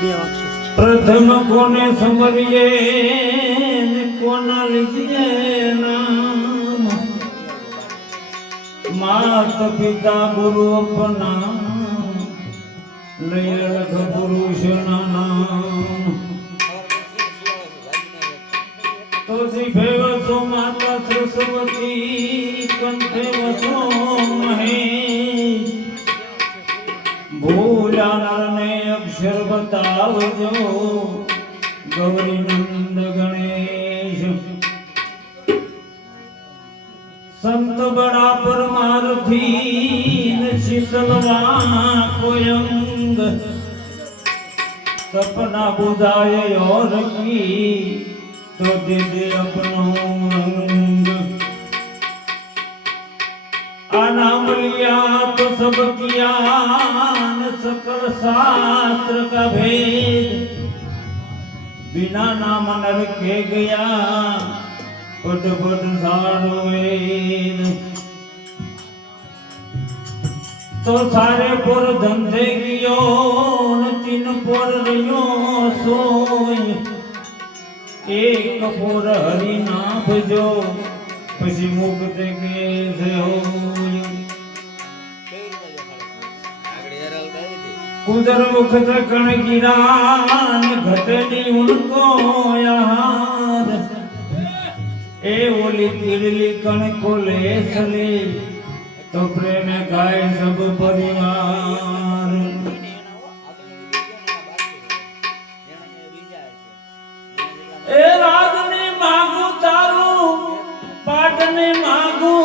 બે વાગશે. પ્રથમ કોને સમરીએ ને કોના લીજીએ નામ, માત પિતા ગુરુ અપના લય લખ પુરુષના નામ. તો જીભે વસો માતા સરસ્વતી, કંઠે વસો મહેશ, ભૂલા નરને અક્ષર બતાવજો ગૌરી નંદ ગણેશ. સંત બડા પરમારથી શીતલવા કોયંગ, સપના बुझाए और की तो दे दे अपनो रंग. आ नाम लिया तो सब किया न सकल शास्त्र का भेद, बिना नाम नर के गया पट पट सारो वेद. तो सारे पुर धंधे कियो न तीन पुर रियो सोय, एक पुर हरि नाम जो પછી મુક્ત કે છે હોય. उधर मुख कण गिरान घटनी उनको यार, ए ओली तिरली कण को ले चले तो प्रेम गाय सब परिवार. ए रागने मागू तारू पाटने मागू,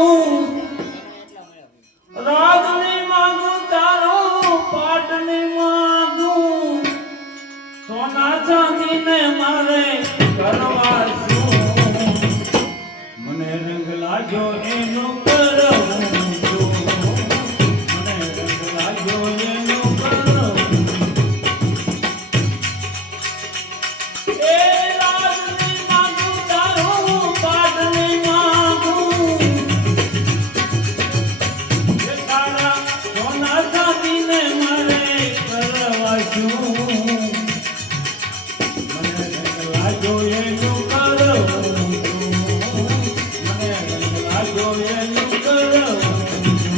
रागने मागू तारू पाटने मागू, सोना चांदी ने मारे करवा शू, मने रंग लाग्यो एनो करवूं छू, मने रंग लाग्यो एनो करवूं. ए रागने मागू तारू पाटने मागू, ये तारा सोना चांदी ने मारे करवा शू, મને રંગ લાગ્યો એનું કરવું છું, મને રંગ લાગ્યો એનું કરવું છું.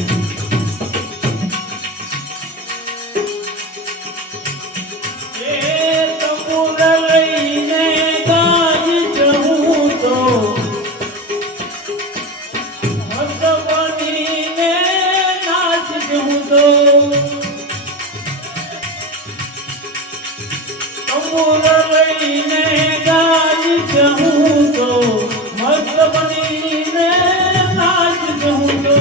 એ તપુર લઈને ગાજી જવું તો હસ બનીને નાચ જવું તો, તપુર લઈને ગાજી જવું તો મસ્ત બનીને નાચ જવું તો.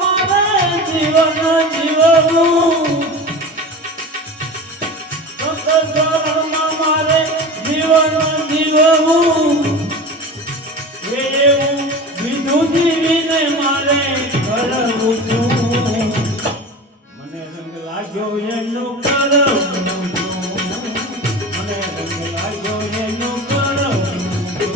મારે જીવન જીવવું, મારે જીવન જીવવું, એવું બીજું જીવીને મારે કરવું છું. મને રંગ લાગ્યો એનો કરવું છું, મને રંગ લાગ્યો એનો કરવું છું.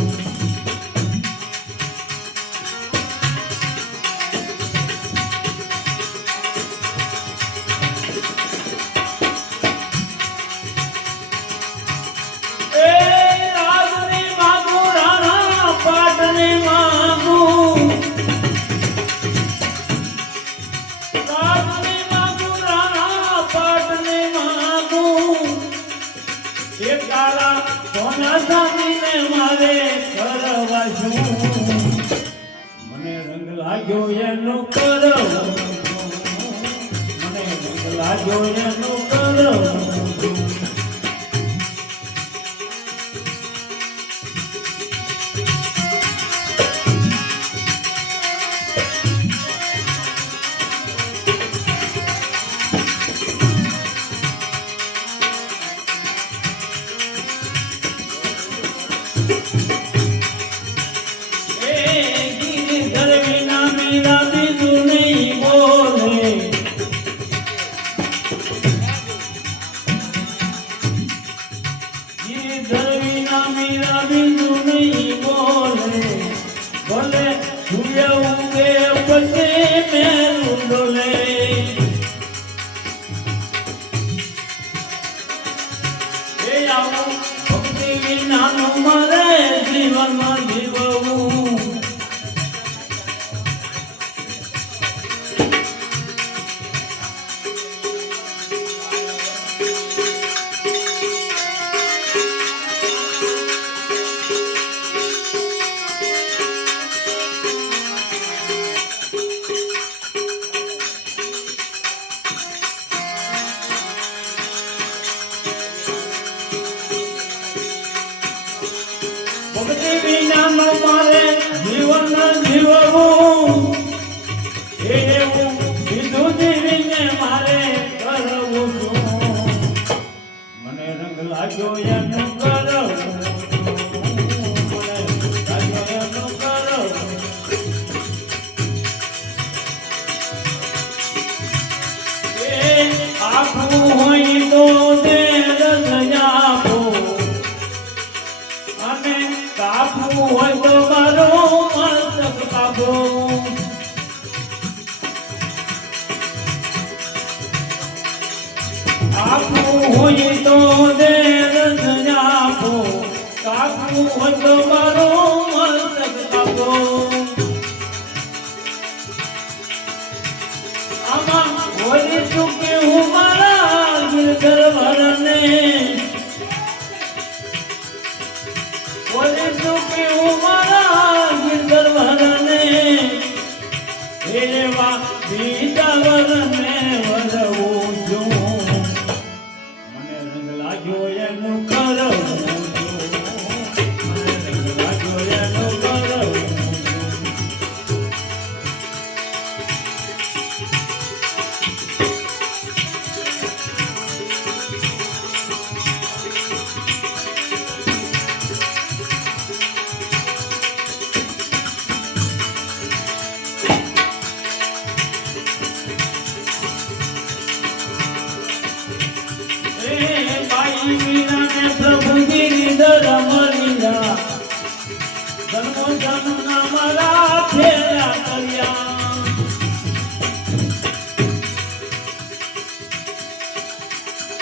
એ રાગને માગું રાણા પાટને માગું, રાગને માગું રાણા પાટને માગું, એ તારા સોના ચાંદીને મારે કરવા શું, મને રંગ લાગ્યો એનો કરવું છું, મને રંગ લાગ્યો એનો કરવું છું. એ ગિરિધર વિના મીરા બીજું નહીં બોલે, કાપવું હોય તો મારું મસ્તક કાપો, આપવું હોય તો દેર આપો, કાપવું હોય તો મારું મસ્તક કાપો. આમાં હોલી ચૂકે હું મારા ગિરધર વરને, હોલી ચૂકે હું મારા ગિરધર વરને, એવા બીજા વરને વરવું છું. મને રંગ લાગ્યો એનું કરવું છું, મને રંગ લાગ્યો એનું કરવું છું. પ્રભુ ગિરિધર મલિયા, જન્મો જન્મના મારા ફેરા કર્યા.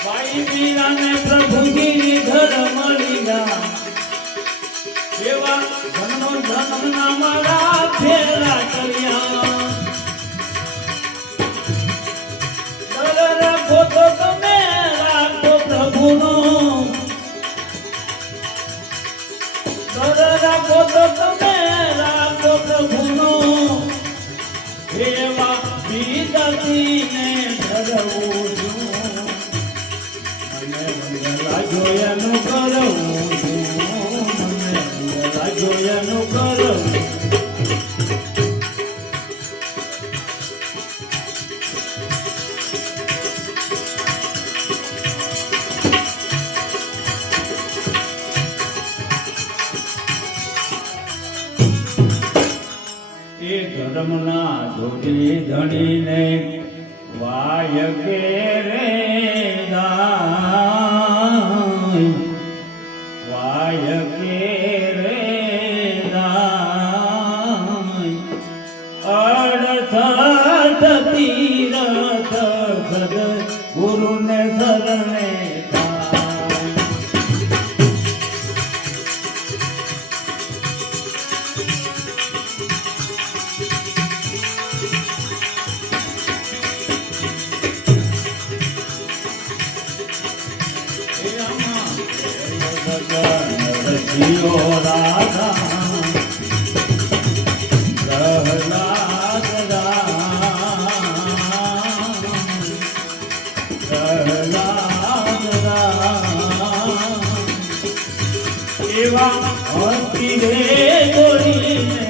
ભાઈ મીરાને પ્રભુ ગિરિધર મલિયા, એવા જન્મો જન્મના મારા ફેરા કર્યા. રાખો તો તમે રાખો પ્રભુનો, રાખો તો તમે રાખો પ્રભુનો, એવા બીજાને ધરવું છું. મને રંગ લાગ્યો એનું કરવું છું, મને રંગ લાગ્યો એનું કરવું. એ ધર્મના ધોતી ધણીને વાય કે રે દાય, વાય કે રે દાય. અડસઠ તીરથ સદ ગુરુને શરણે રાધા પ્રહલાદ એવા હસ્તી રે જોડીને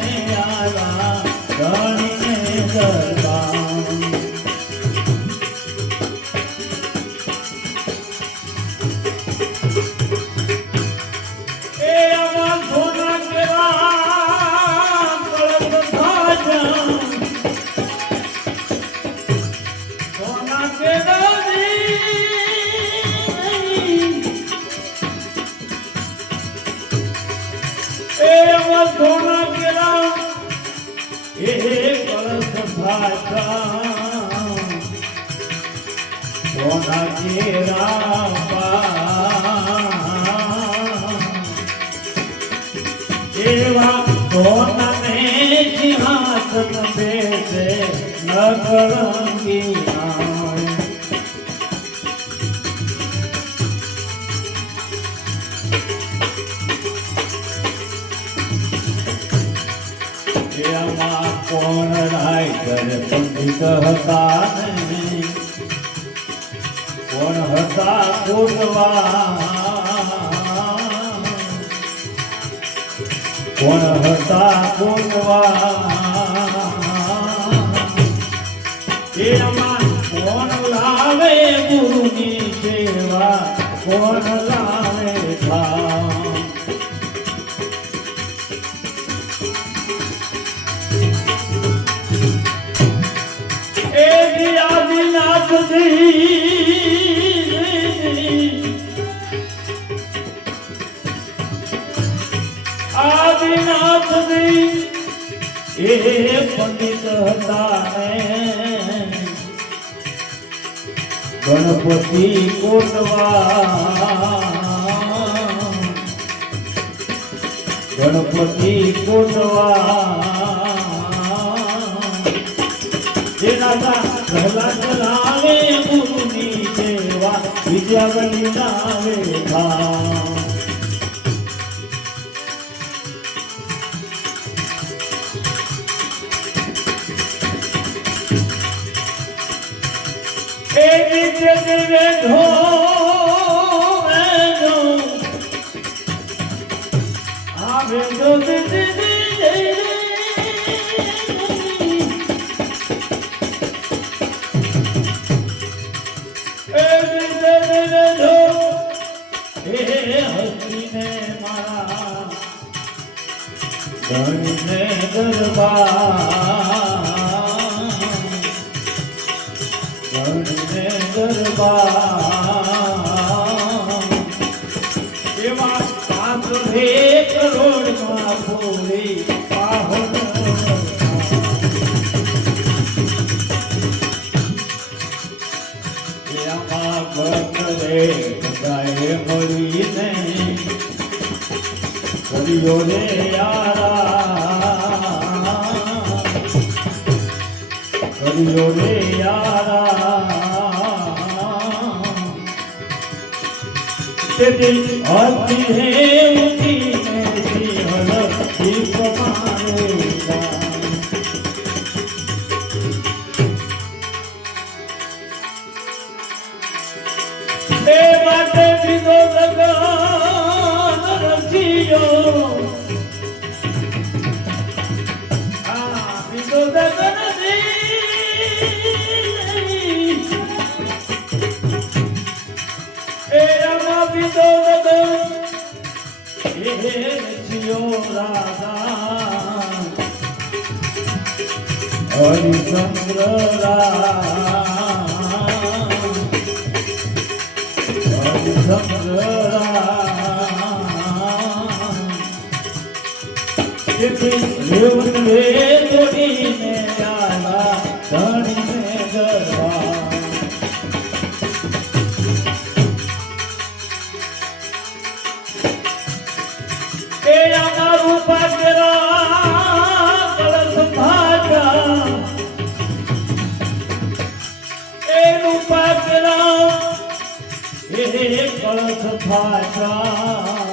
આવ્યા ધણીને દરબાર. સોના કેરા એ કળશ ભાષા, સોના કેરા એવા સોનાને સિંહાસન બેસે ન કળંગી. કોણ રાય કરે પંડિત હતા ને, કોણ હતા કુરવા, કોણ હતા કુરવા. એમાં કોણ લાવે ગુરુની સેવા, કોણ લાવે ભાવ. આદિ પંડિત હતા ને ગણપતિ કોટવા ગણપતિ કોટવા જેના પહેલા ચલાવે ગુરુની સેવા વિદ્યાવલી નાવે ધણીને દરબાર એવા 5 કરોડમાં ભોળી પાહન એમાં ભક્તરે બધાએ મળીને કર્યો રે યારા કર્યો રે યારા તેથી અતિ હે ઉઠીને સિંહલ દીપ મારે એ માટે દીધો લગન રચિયો દીધો લગન એ રમા દીધો લગન એ રચિયો રાધા હરિચંદ્ર જીવન રે જોડીને આલા ધણીને ગરબા એ અમારું પાજરા કળશ ભાજા એનું પાજરા એ કળશ ભાજા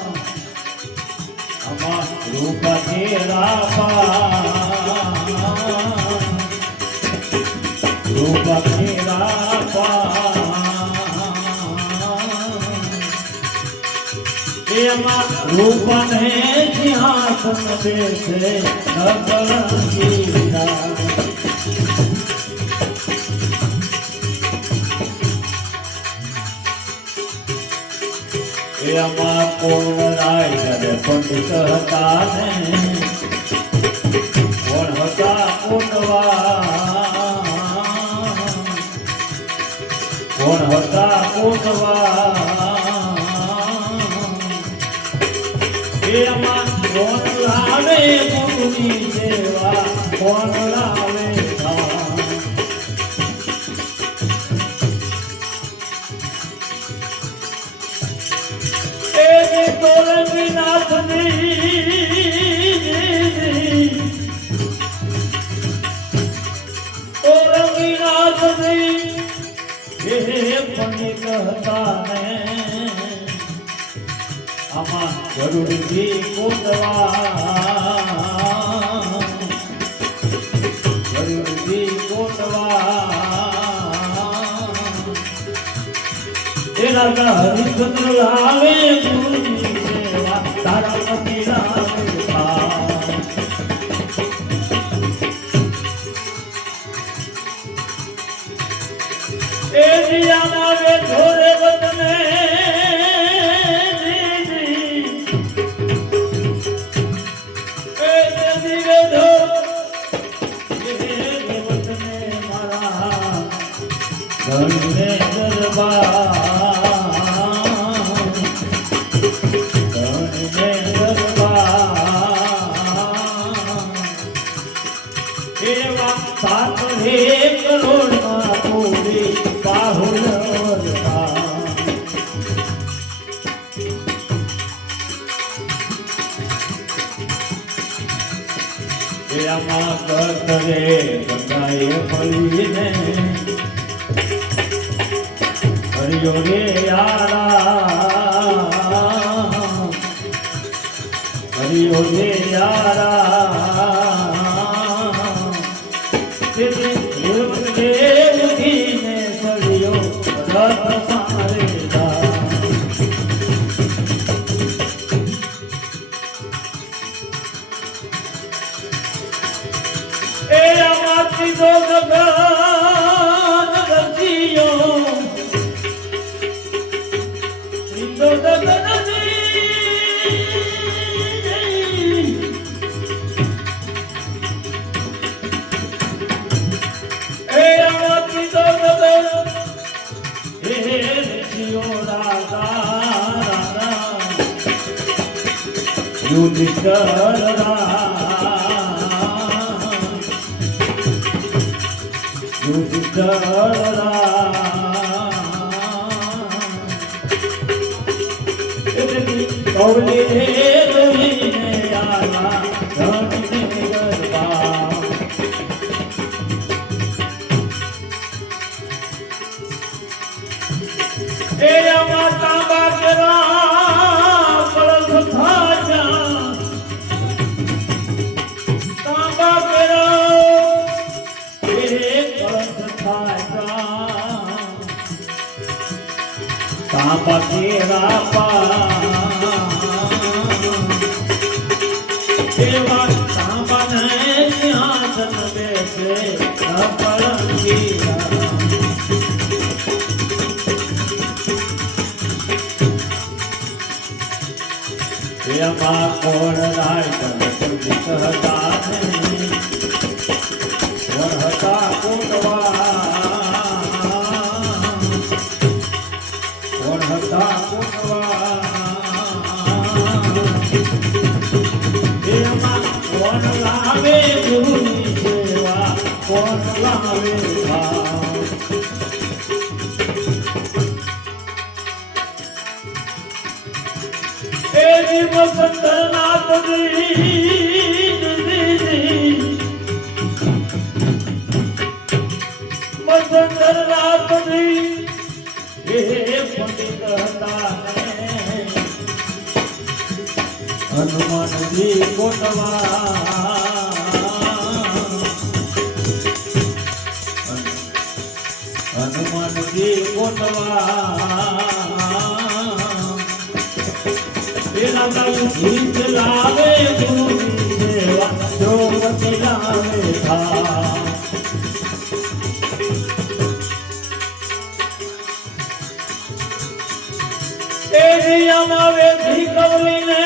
રૂપા કેરા રૂપા કેરા એમાં રૂપને સિંહાસન બેસે નગરંગીરા એમાં કોણ રાય પંડિત હતા ને કોણ હતા કોટવા કોણ હતા કોટવા એમાં કોણ લાવે ગુરુની સેવા કોણ લાવે પંડિત હતા ને આમાં જરૂરથી કોટવા જરૂરથી કોટવા એના હરિચંદ્ર લાવે ગુરુની સેવા તારા પતિ લાવે એ દિયામાં વે ધોરે વતને એ દિવે ધો એ વતને મારા ધનને દરબાર ધનને દરબાર એ આમાં કરે ગંગાએ મળીને હરિયો રે યારા હરિયો રે યારા ઉઠીને સળિયો રથ મારે એ આમાંથી દો ગગન રચિયો દો ગગન એ આમાંથી દો ગગન એ રચિયો રાધા યુધિષ્ઠિર કૌલે રોહીને આલા ધણીને ગરબા એ આમાં તાંબા કેરા કળશ થાજા તાંબા કેરા તાંબા કેરા પા તાંબા ને સિંહાસન બેસે એમાં કોણ રાય હતા કોણ હતા કોટવા કોણ હતા કોટવા એમાં કોણ લાવે ગુરુની સેવા કોણ લાવે ભાવ એ જીવ સંતનાથજી મસંદરનાથજી એ પંડિત હતા હનુમાનજી કોટવા હનુમાનજી કોટવા ગીત લાવે ગુરુની સેવા દ્રૌપદી લાવે થા એરી અમાવે ધી કવલીને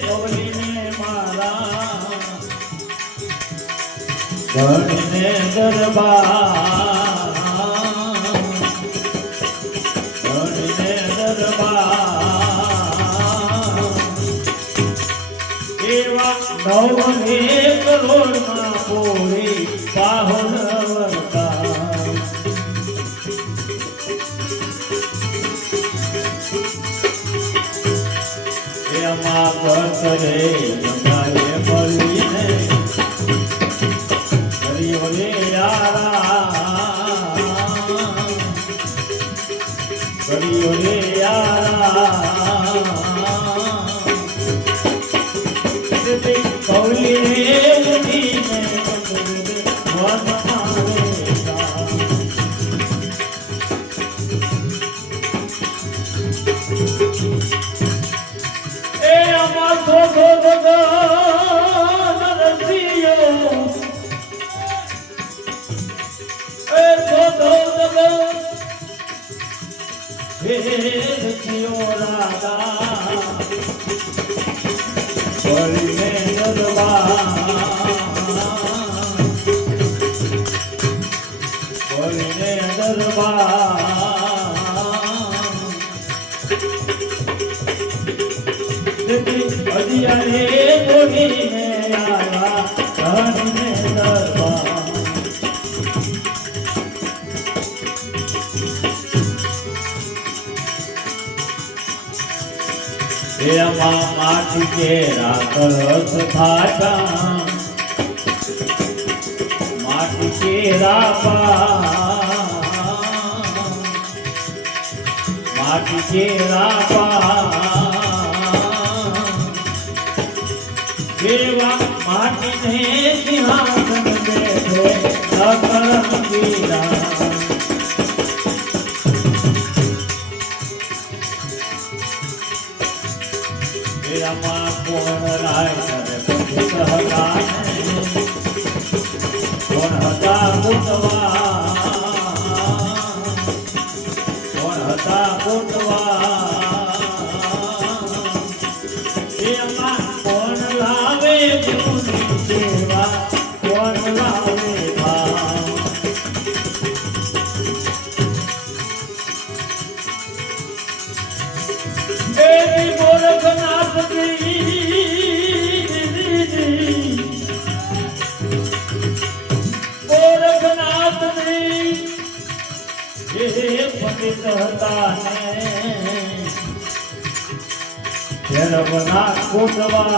કવલીને મારા ધણીને દરબાર ધણીને દરબાર એવા નવને કરોડમાં પોરી પાહોન વરતા એમાં કરે ગંગાએ મળીને હરિયો રે યારા હરિયો રે યારા કૌલી રે ઉઠીને વન મારે એ અમાર ધો ધો ધો રસિયો એ ધો ધો ધો હે રસિયો રાધા બોલને દરબાર અજિયારે બોલીને આવ્યા ધણીને દરબાર એમાં માટી કેરા કળશ થાચા માટી કેરા માટી કેરા દેવા માટીને સિંહાસન બેઠો સકળ મંદિરા એમાં કોણ રાય કરે પંડિત હતા કોણ હતા કુટવા કોણ હતા કુટવા એમાં કોણ લાવે ગુરુની સેવા કોણ લાવે ભાવ એની ગોરખનાથની એ પંડિત હતા ને ભૈરવના કોટવા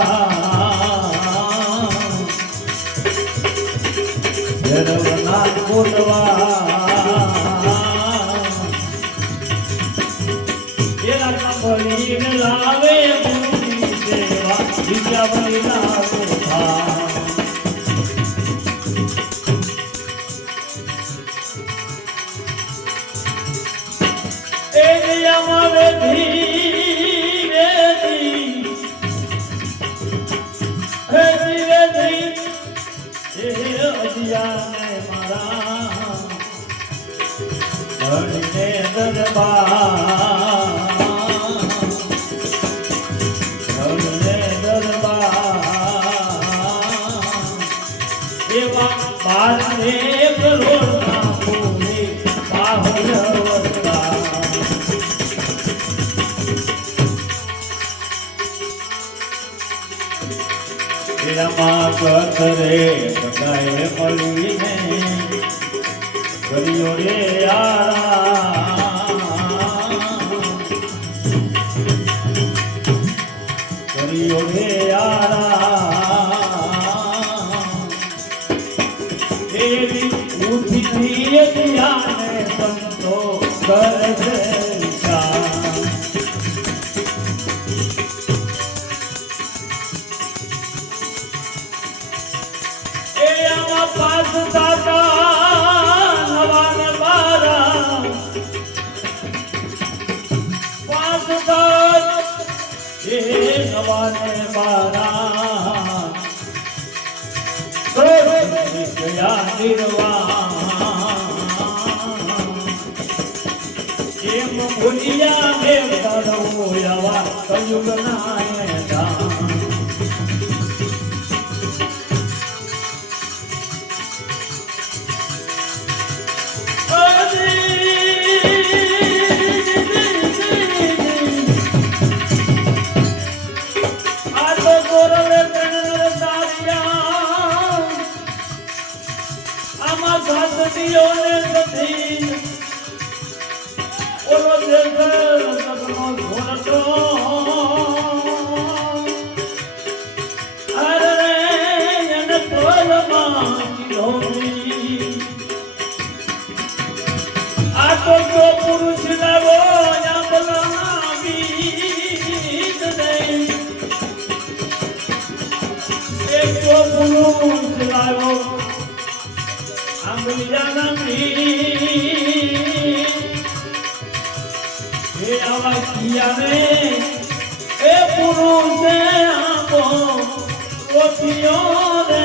ભૈરવના કોટવા એના બળીને લાવે ગુરુની સેવા બીજા બળી લાવે ભાવ એની અમારે ધીરે અજિયાને મારા ભણીને દરબાર ભણીને દરબાર એવા 12 કરોડના પૂરી બાહુલવતા એમાં કથરે બધાએ મળીને કર્યો રે કર્યો રે એવી ઉઠી ધ્યાને સંતો કરે છે પાસ દાદા નવાને બારા પાસ દાદ એ નવાને બારા ગયા નિર્વા એમ ભૂલિયા દેવ દાદો યવા કયુગ નાય દાન પુરુષ લાવો એક પુરુષ લાવો આંબલિયાના એ આવા કિયાને એ પુરુષે આંબો રોટિયો રે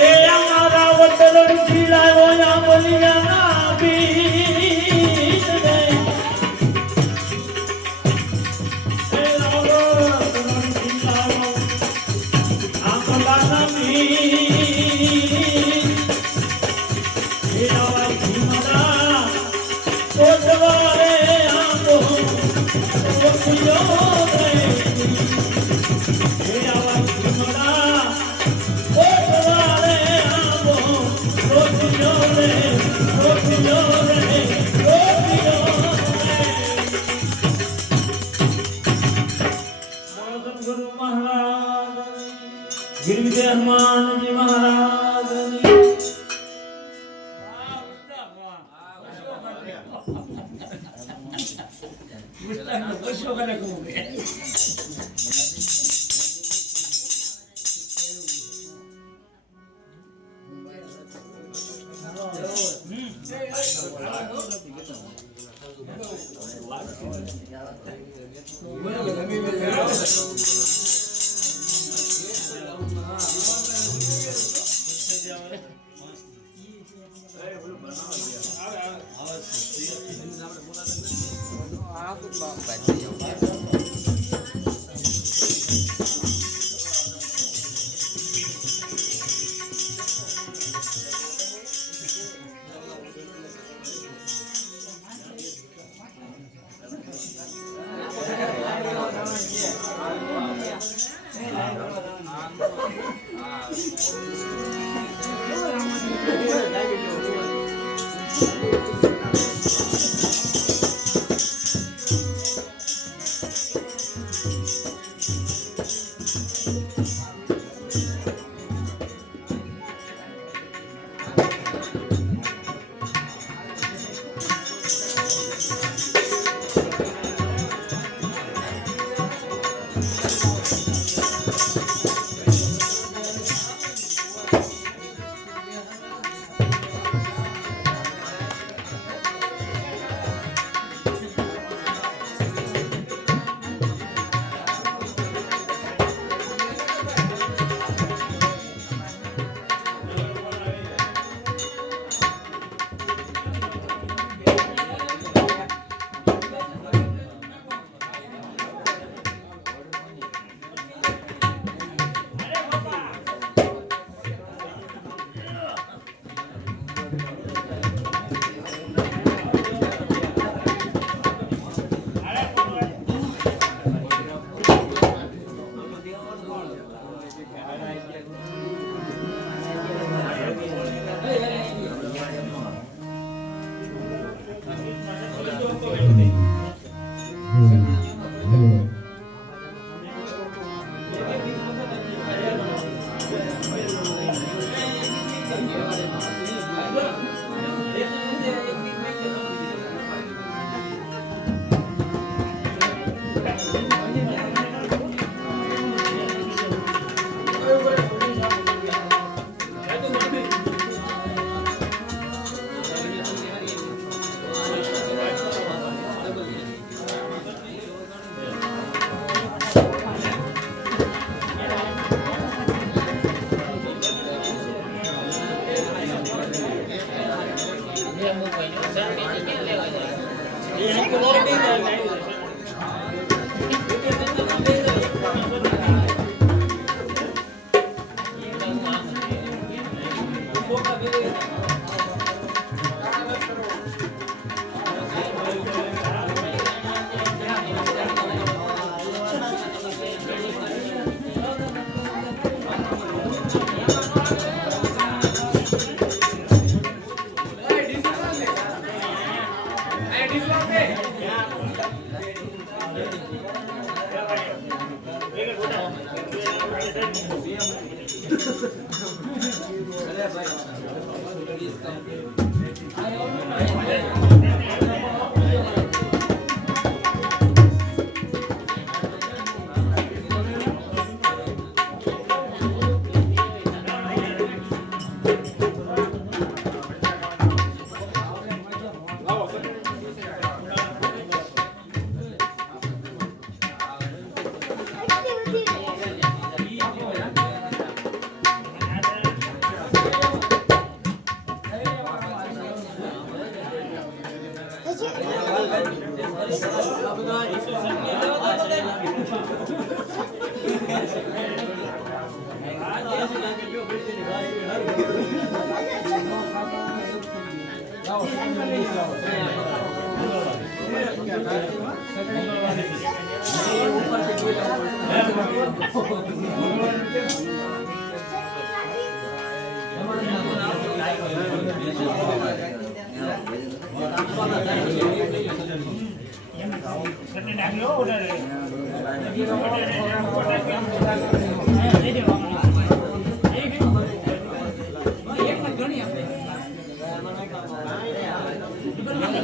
એ અમારા વતન ખીલાવો આંબલિયાના બીજ રે કોટવારે પુસ્તકનો કશો કરે કહું કે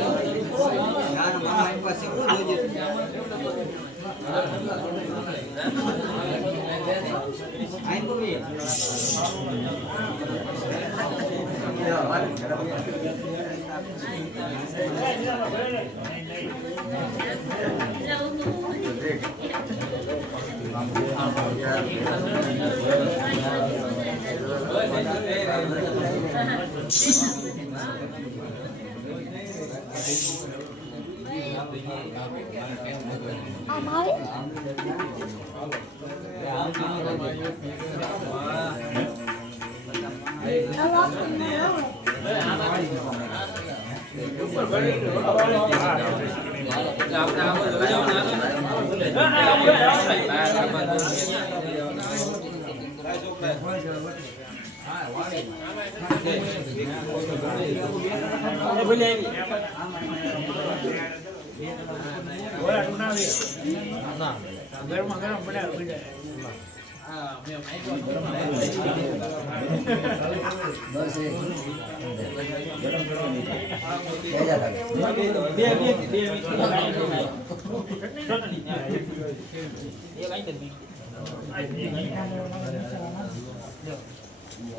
ઘણી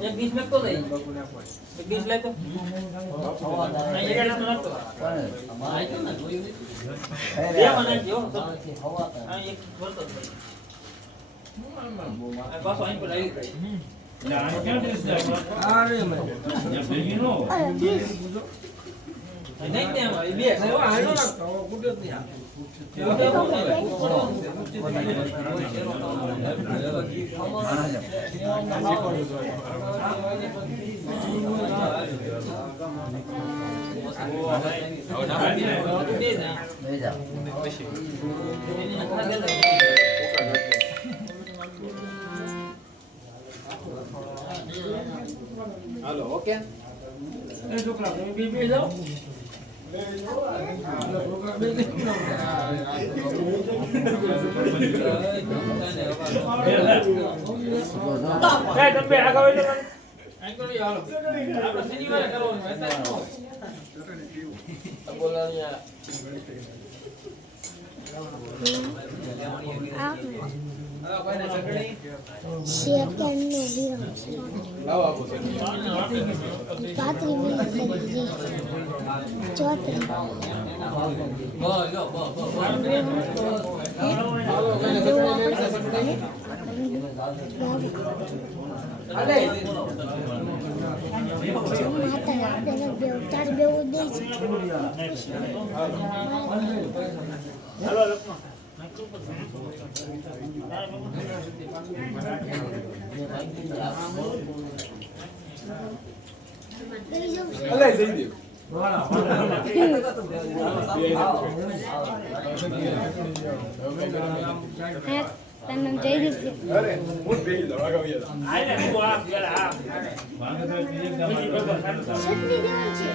એક 20 મેક તો લઈ 20 લઈ તો આઈ તો ના જોયું બે મને જો આ એક ભરતો પાછો આઈ પર આવી ગઈ ના ક્યાં દેશ જાય અરે મે બેગીનો નહીં તે આમાં બે હાલો ના તો ગુડ્યો જ નહીં હાલો ઓકે એ છોકરા તમે બે જાઓ તમે આગળ આઈ કરી હાલો આપણે શનિવારે કરવાનું હતા બોલાવ્યા સેકન્ડનો વિરામ લાવો આપો છે 35 મિનિટ થઈ ગઈ 34 તને જઈ દીધી અરે હું ભેગી દવાગાવ્યા આલે હું આ પેલા આ શક્તિ દેવાય છે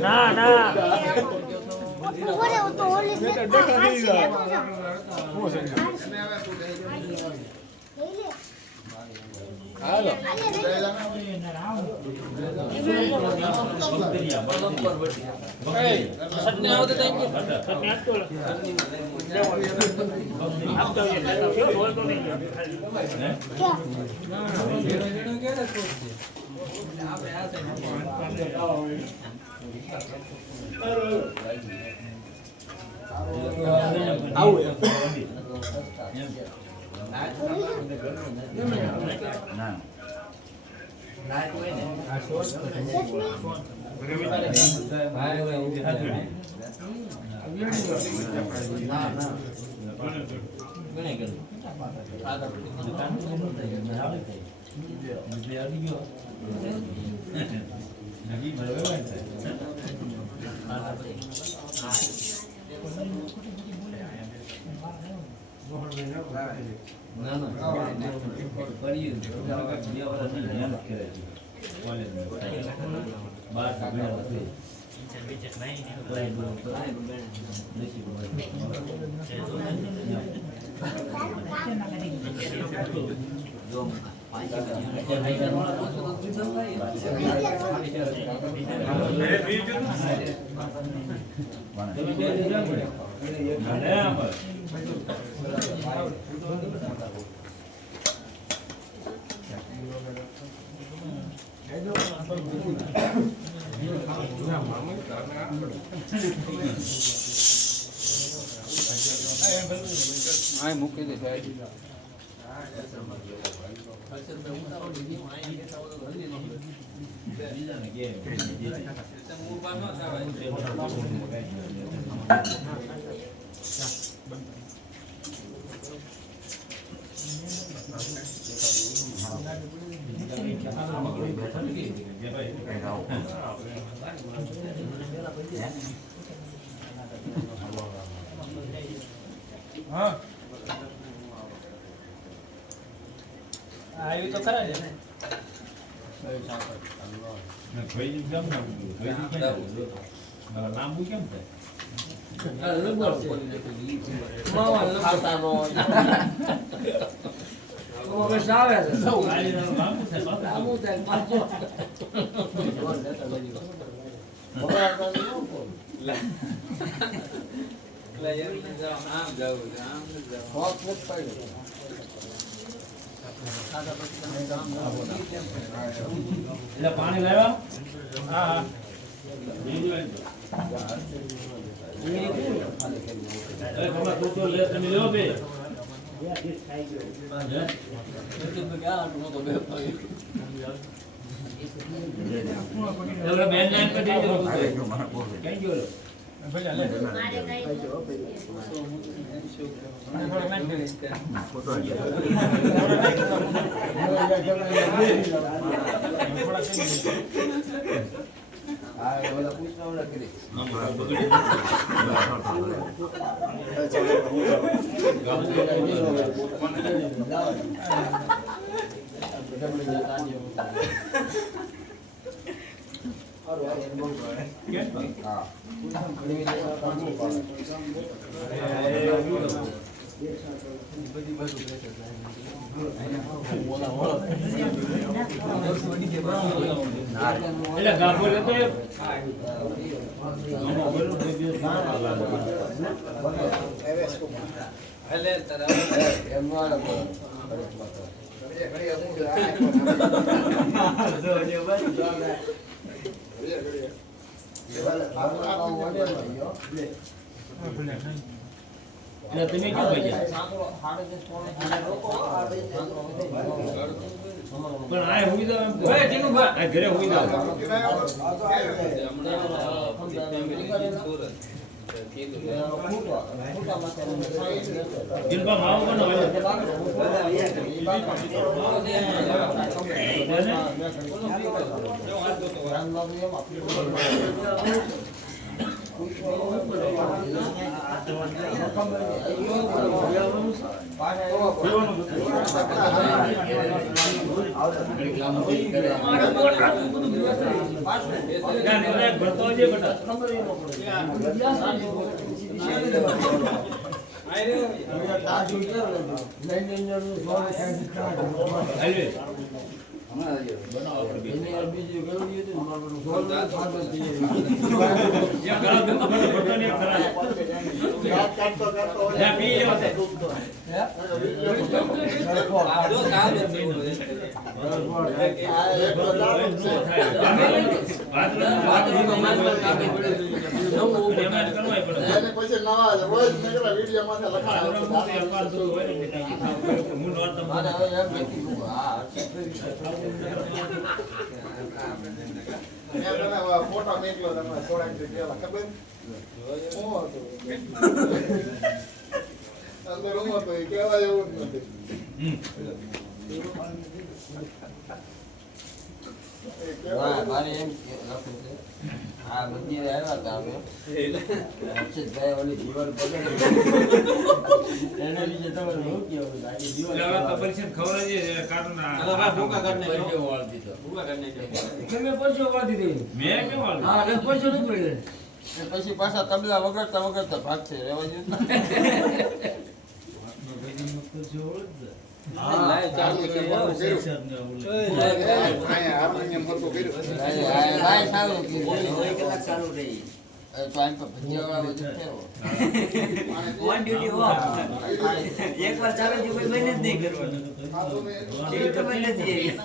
ના ના ઓરે તો ઓલી છે હાલો સટને આવતો થેન્ક યુ સટને આપતો આપતો બોલતો નહીં આવું ના મૂકી દે સાહેબ. હા આવ્યું તો ખરા ને લાંબુ કેમ એટલે પાણી લાવ્યા? હા તમે લેવો બે બેન લાઈન પર જઈ કઈ ગયો ભલે લે એટલે ગાભો લેતો એટલે તમે કેમ ભાઈ પણ આ હોઈ જાવ એમ ઓય જીનુભા આ ઘરે હોઈ જાવ દિલબા માવો કોનો હોય ફોટો મેકલો તમે થોડાક જગ્યા ખબર શું હતું અંદર હું હતો એ કહેવાય એવું જ નથી. એ કહેવાય મારે એમ લખું છે આ બધી આવ્યા હતા અમે હર્ષિતભાઈ ઓલી દિવાલ પકડી એના વિશે તમારે શું કહેવું આખી દિવાલ એટલે હવે તો પરીક્ષા ખવડાવીએ છે કાર્ટૂનના. ભૂકા કાઢને પરસ્યો વાળી દીધો. ભૂકા કાઢને તમે પરસો વાળી દીધી. મેં કેમ વાળું? હા, એટલે પરસો નથી પડ્યો. એ પછી પાછા તબલા વગાડતા વગાડતા ભાગશે રહેવા દો. લાય ચાલુ છે અહીંયા હાર્મોનિયમ હતું કર્યું. લાય સારું કીધું. 2 કલાક ચાલુ રહી. તો આમ તો ભજીયા વાળો બધું થયો. ઓન ડ્યુટી હો એકવાર ચાલે છે કોઈ બને જ નહીં કરવાનું ખાધું ને એ તો બને જ નહીં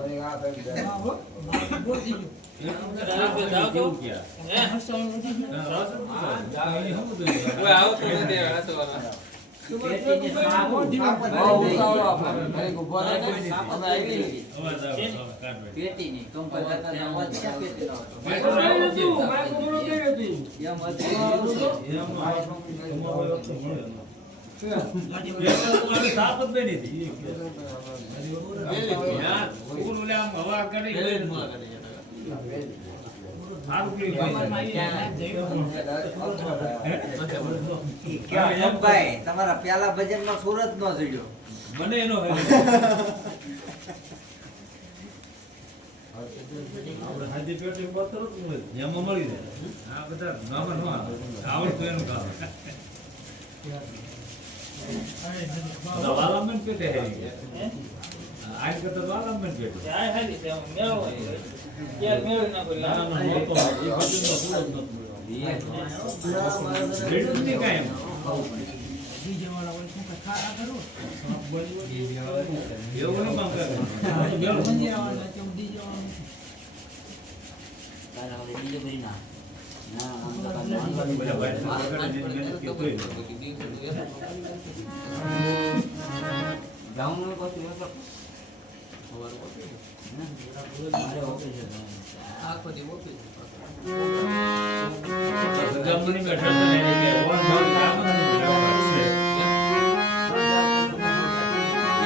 ફરી આ કરી દે. કેવું ક્યાં? હે ઓય આવો તો દે રાતો વાળા બહુ ઉતાવળો આપણે. ઘડીક ઊભો રહે ને. અમે આવી ગઈ. અવાજ આવે, અવાજ કાઢ. પેટીની કમ્પ્યુટર ના અવાજ ક્યાં પેટીનો આવતો? માઇક્રોફોન હતું, માઇક્રોફોન કેવી હતી? એમ હતું. સાપ જ બની હતી. યાર, ફૂલ ઓલે આમ હવા કરી સારું કેમ ભાઈ તમારા પેલા ભજનમાં સુરત નો જોયો મને એનો આપણે હાજી પેટી પર તરત એમાં મળી જાય. આ બધા નામાં ન આવે. આવડતું એનું કામ. વાલામન પેટે હેરી ગયા. આજ કરતા વાલામન પેટે. આ હાલી છે મેળો યાર મેળો ના કોઈ ના, ના, લાવ નહોતો. એ ભજનનો પૂરો જ નહોતો. રેડું જ નહીં કાંઈ એમ. એવું નહીં કામ કરે. બીજો ભરી ના બધા ભાઈ વગાડીને મહેનત કીધું હોય. ગાઉન પછી મતલબ આખો દી ઓફિસ. ગમની બેઠા છે ને કે વોન વોન કામ જ નહીં છે.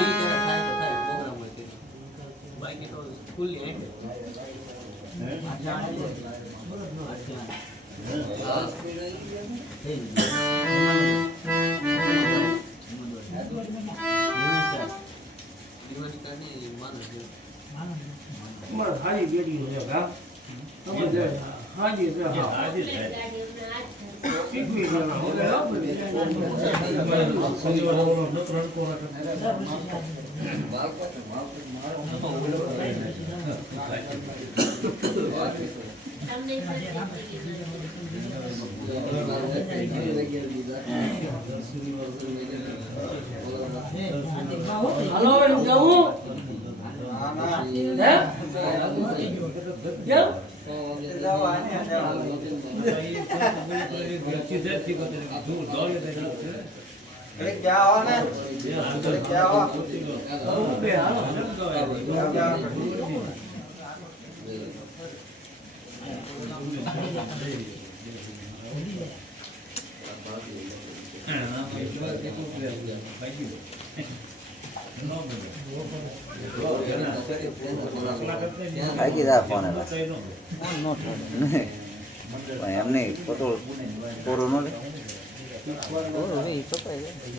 ઈ કરે થાય તો થાય પ્રોગ્રામ હોય તે. બાકી તો ફૂલી હેન્ડ. અમારે હારી બેટી છે, હા. અમારે હાજી છે, હા. આજે જ થાય. શીખવી છે, હા. હવે હા, બધી. શનિવાર ઓલો નતો રણકો રાખે. હાલો, હવે હું જાઉં? હે? કેમ? બે હાલો. એમને પોતો કોરોનો